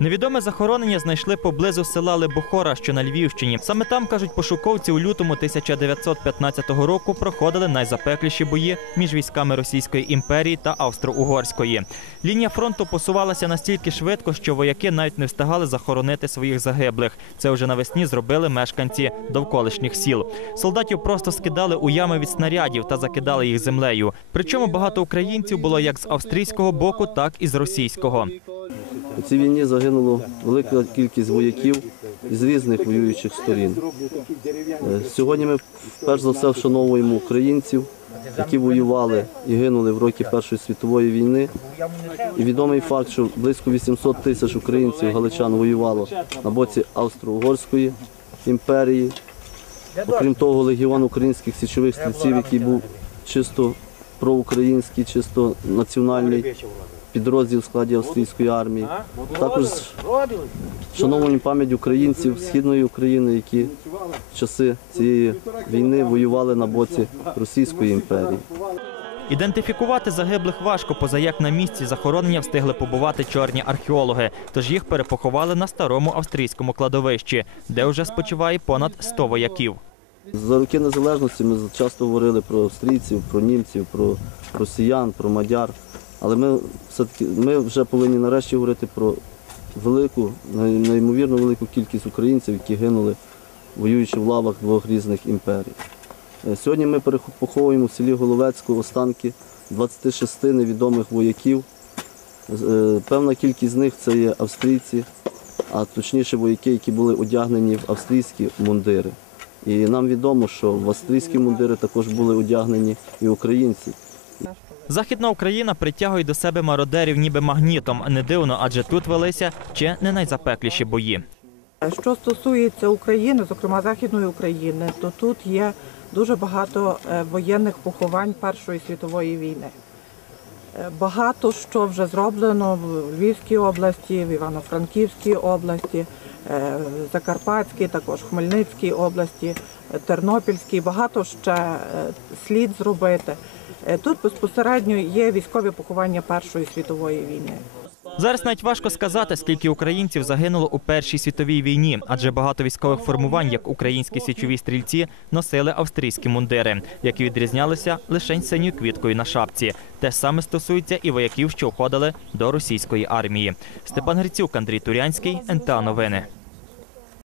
Невідоме захоронення знайшли поблизу села Лебохора, що на Львівщині. Саме там кажуть пошуковці у лютому 1915 року проходили найзапекліші бої між військами Російської імперії та Австро-Угорської. Лінія фронту посувалася настільки швидко, що вояки навіть не встигали захоронити своїх загиблих. Це вже навесні зробили мешканці довколишніх сіл. Солдатів просто скидали у ями від снарядів та закидали їх землею. Причому багато українців було як з австрійського боку, так і з російського. У цій війні загинуло велика кількість вояків із різних воюючих сторін. Е, Сьогодні ми перш за все вшановуємо українців, які воювали і гинули в роки Першої світової війни. І відомий факт, що близько 800 тисяч українців галичан воювало на боці Австро-Угорської імперії. Окрім того, легіон українських січових стрільців, який був чисто проукраїнський, чисто національний підрозділ в складі австрійської армії. Також шановні пам'ять українців Східної України, які в часи цієї війни воювали на боці Російської імперії. Ідентифікувати загиблих важко, поза як на місці захоронення встигли побувати чорні археологи, тож їх перепоховали на старому австрійському кладовищі, де вже спочиває понад 100 вояків. За роки незалежності ми часто говорили про австрійців, про німців, про росіян, про мадяр. Але ми ми вже повинні нарешті говорити про велику, неймовірно велику кількість українців, які гинули, воюючи в лавах двох різних імперій. Е, Сьогодні ми перепоховуємо в селі Головецьку останки 26 невідомих вояків. Е, Певна кількість з них це є австрійці, а точніше вояки, які були одягнені в австрійські мундири. І нам відомо, що в австрійські мундири також були одягнені і українці. Західна Україна притягує до себе мародерів ніби магнітом. Не дивно, адже тут велися чи не найзапекліші бої. Що стосується України, зокрема Західної України, то тут є дуже багато е, воєнних поховань Першої світової війни. Е, Багато що вже зроблено в Львівській області, в Івано-Франківській області, е, Закарпатській, також Хмельницькій області, Тернопільській. Багато ще слід зробити. Е, Тут безпосередньо є військові поховання Першої світової війни. Зараз навіть важко сказати, скільки українців загинуло у Першій світовій війні, адже багато військових формувань, як українські січові стрільці, носили австрійські мундири, які відрізнялися лише синьою квіткою на шапці. Те саме стосується і вояків, що входили до російської армії. Степан Грицюк, Андрій Турянський, НТА Новини.